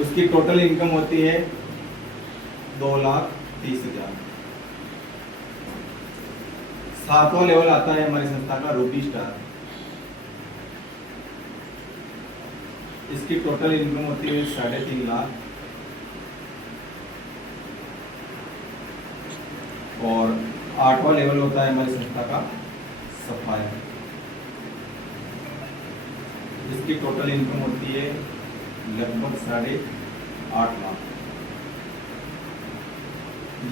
उसकी total income होती है 2,30,000। सातवां लेवल आता है हमारी संस्था का रूबी स्टार। इसकी टोटल इनकम होती है 3.5 लाख। और आठवां लेवल होता है हमारी संस्था का सफायर। इसकी टोटल इनकम होती है लगभग 8.5 लाख।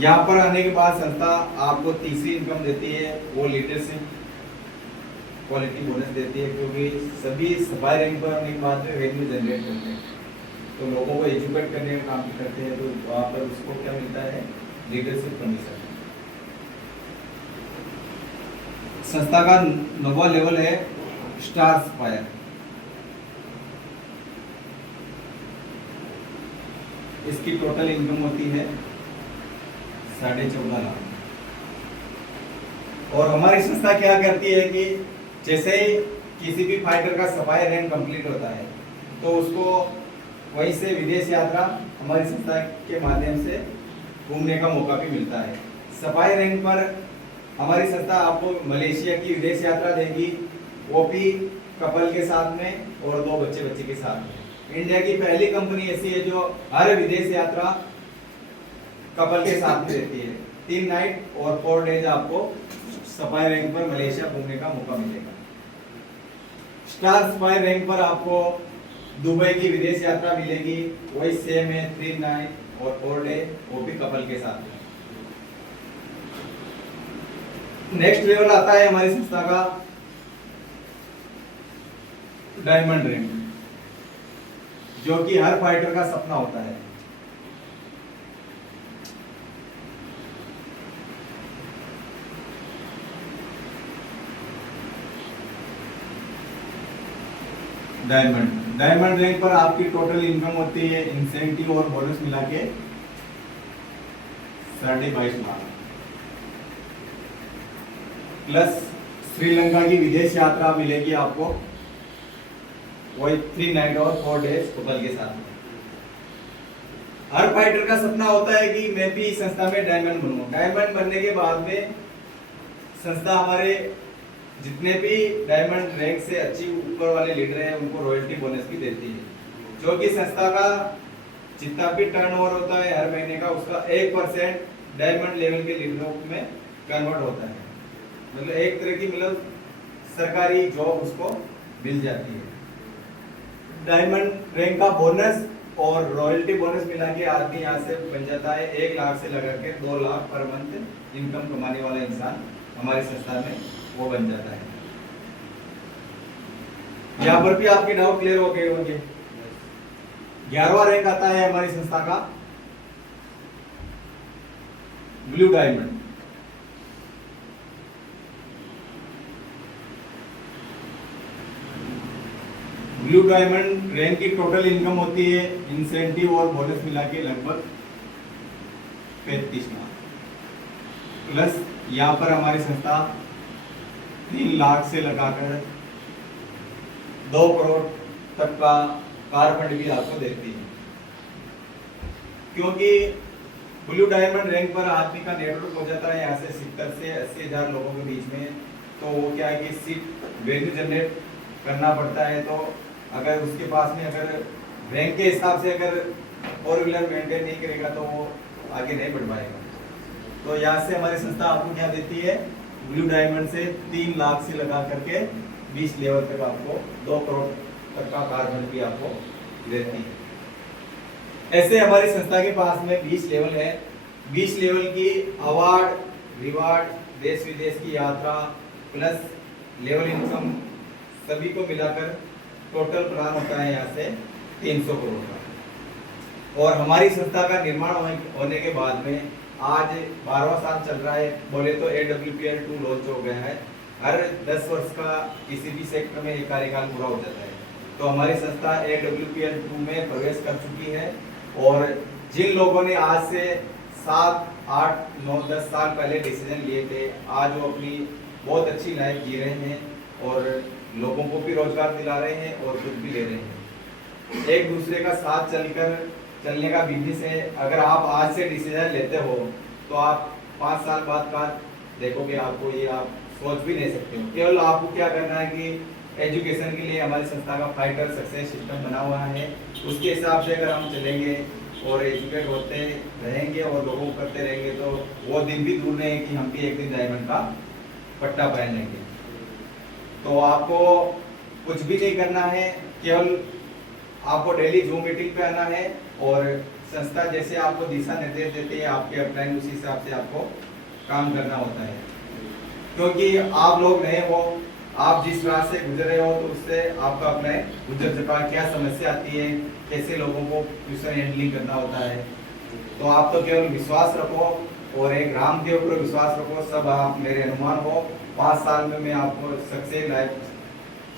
यहाँ पर आने के बाद संस्था आपको तीसरी इनकम देती है, वो लीडरशिप क्वालिटी बोनस देती है, क्योंकि सभी सफाई रैंक पर आने के बाद रेवेन्यू जनरेट करते हैं, तो लोगों को एजुकेट करने का काम भी करते हैं, तो वहाँ पर उसको क्या मिलता है, लीडरशिप कमीशन। संस्था का 9वां लेवल है स्टार सफायर। इसकी टोटल इनकम होती है 14.5 लाख। और हमारी संस्था क्या करती है कि जैसे ही किसी भी फाइटर का सफाई रैंक कंप्लीट होता है तो उसको वहीं से विदेश यात्रा हमारी संस्था के माध्यम से घूमने का मौका भी मिलता है। सफाई रैंक पर हमारी संस्था आपको मलेशिया की विदेश यात्रा देगी, वो भी कपल के साथ में और 2 बच्चे के साथ में। इंडिया की पहली कंपनी ऐसी है जो हर विदेश यात्रा कपल के साथ में देती है। 3 नाइट और 4 डेज आपको सफाई रैंक पर मलेशिया घूमने का मौका मिलेगा। स्टार सफाई रैंक पर आपको दुबई की विदेश यात्रा मिलेगी, वही सेम है, 3 नाइट और 4 डे, वो भी कपल के साथ में। नेक्स्ट लेवल आता है हमारी संस्था का डायमंड रैंक, जो कि हर फाइटर का सपना होता है। डायमंड रैंक पर आपकी टोटल इनकम होती है इंसेंटिव और बोनस मिला के 22.5 लाख, प्लस श्रीलंका की विदेश यात्रा मिलेगी आपको, वही 3 नाइट और 4 डेज कपल के साथ। हर फाइटर का सपना होता है कि मैं भी संस्था में डायमंड बनूं। डायमंड बनने के बाद में संस्था हमारे जितने भी डायमंड रैंक से अचीव ऊपर वाले लीडर हैं उनको रॉयल्टी बोनस भी देती है, जो कि संस्था का जितना भी टर्नओवर होता है हर महीने का, उसका 1% डायमंड लेवल के लीडरों में कन्वर्ट होता है। मतलब एक तरह की सरकारी जॉब उसको मिल जाती है। डायमंड रैंक का बोनस और रॉयल्टी बोनस मिला के आदमी यहाँ से बन जाता है 1 लाख से लगा के 2 लाख पर मंथ इनकम कमाने वाला इंसान हमारी संस्था में वो बन जाता है। यहाँ पर भी आपके डाउट क्लियर हो गए होंगे। 11वां रैंक आता है हमारी संस्था का blue diamond. Blue diamond rank की टोटल इनकम होती है इंसेंटिव और बोनस मिला के लगभग 35 लाख, प्लस यहाँ पर हमारी संस्था 3 लाख से लगाकर 2 करोड़ तक का कार फंड भी आपको देती है। क्योंकि ब्लू डायमंड रैंक पर आदमी का नेटवर्क हो जाता है यहाँ से 70 से 80 हज़ार लोगों के बीच में, तो वो क्या है कि सीट वेन्यू जनरेट करना पड़ता है। तो अगर उसके पास में अगर रैंक के हिसाब से अगर 4 व्हीलर मेंटेन नहीं करेगा तो वो आगे नहीं बढ़ पाएगा। तो यहाँ से हमारी संस्था आपको क्या देती है, ब्लू डायमंड से 3 लाख से लगा करके 20 लेवल तक आपको 2 करोड़ तक का कार फंड भी आपको देती है। ऐसे हमारी संस्था के पास में 20 लेवल है। 20 लेवल की अवार्ड, रिवार्ड, देश विदेश की यात्रा प्लस लेवल इनकम सभी को मिलाकर टोटल प्लान होता है यहाँ से 300 करोड़ का। और हमारी संस्था का निर्माण होने के बाद में आज 12वां साल चल रहा है, बोले तो AWPL 2 लॉन्च हो गया है। हर 10 वर्ष का किसी भी सेक्टर में एक कार्यकाल पूरा हो जाता है, तो हमारी संस्था AWPL 2 में प्रवेश कर चुकी है। और जिन लोगों ने आज से 7, 8, 9, 10 साल पहले डिसीजन लिए थे, आज वो अपनी बहुत अच्छी लाइफ जी रहे हैं और लोगों को भी रोजगार दिला रहे हैं और खुद भी ले रहे हैं। एक दूसरे का साथ चलने का बिजनेस है। अगर आप आज से डिसीजन लेते हो तो आप 5 साल बाद देखोगे, आपको ये आप सोच भी नहीं सकते हो। केवल आपको क्या करना है कि एजुकेशन के लिए हमारी संस्था का फाइटर सक्सेस सिस्टम बना हुआ है, उसके हिसाब से अगर हम चलेंगे और एजुकेट होते रहेंगे और लोगों को करते रहेंगे तो वो दिन भी दूर नहीं है कि हम भी एक दिन डायमंड का पट्टा पहन लेंगे। तो आपको कुछ भी नहीं करना है, केवल आपको डेली जूम मीटिंग पे आना है और संस्था जैसे आपको दिशा निर्देश देती है आपके अपलाइन उसी हिसाब से आपको काम करना होता है। क्योंकि आप लोग नए हो, आप जिस राह से गुजर रहे हो तो उससे आपका अपने गुजर चुका, क्या समस्या आती है, कैसे लोगों को ट्यूशन हैंडलिंग करना होता है। तो आप तो केवल विश्वास रखो और एक राम के ऊपर विश्वास रखो, सब आप मेरे अनुमान हो 5 साल में मैं आपको सक्सेस लाइफ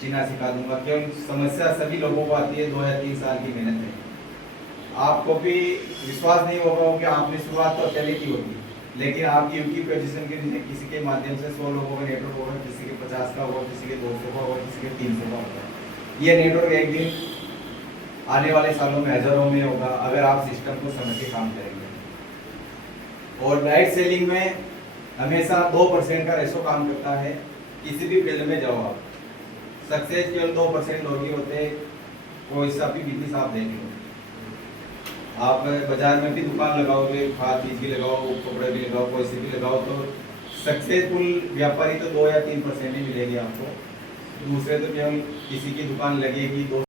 जीना सिखा दूंगा। केवल समस्या सभी लोगों को आती है, 2 या 3 साल की मेहनत है। आपको भी विश्वास नहीं होगा कि आपने शुरुआत तो अकेले की होगी, लेकिन आपकी यूट्यूब पोजीशन के लिए किसी के माध्यम से 100 लोगों का नेटवर्क होगा, किसी के 50 का होगा, किसी के 200 का होगा, किसी के 300 का होगा। ये नेटवर्क एक दिन आने वाले सालों में हजारों में होगा अगर आप सिस्टम को समझ के काम करेंगे। और डायरेक्ट सेलिंग में हमेशा 2% का रेशो काम करता है। किसी भी फील्ड में जाओ आप, सक्सेस केवल 2% लोग ही होते हैं। कोई सा भी बिजनेस आप देख लो, आप बाजार में भी दुकान लगाओगे, खाद बीज भी लगाओ, कपड़े भी लगाओ, कोई से भी लगाओ, तो सक्सेसफुल व्यापारी तो 2 या 3% ही मिलेगी आपको। दूसरे तो केवल किसी की दुकान लगेगी, 2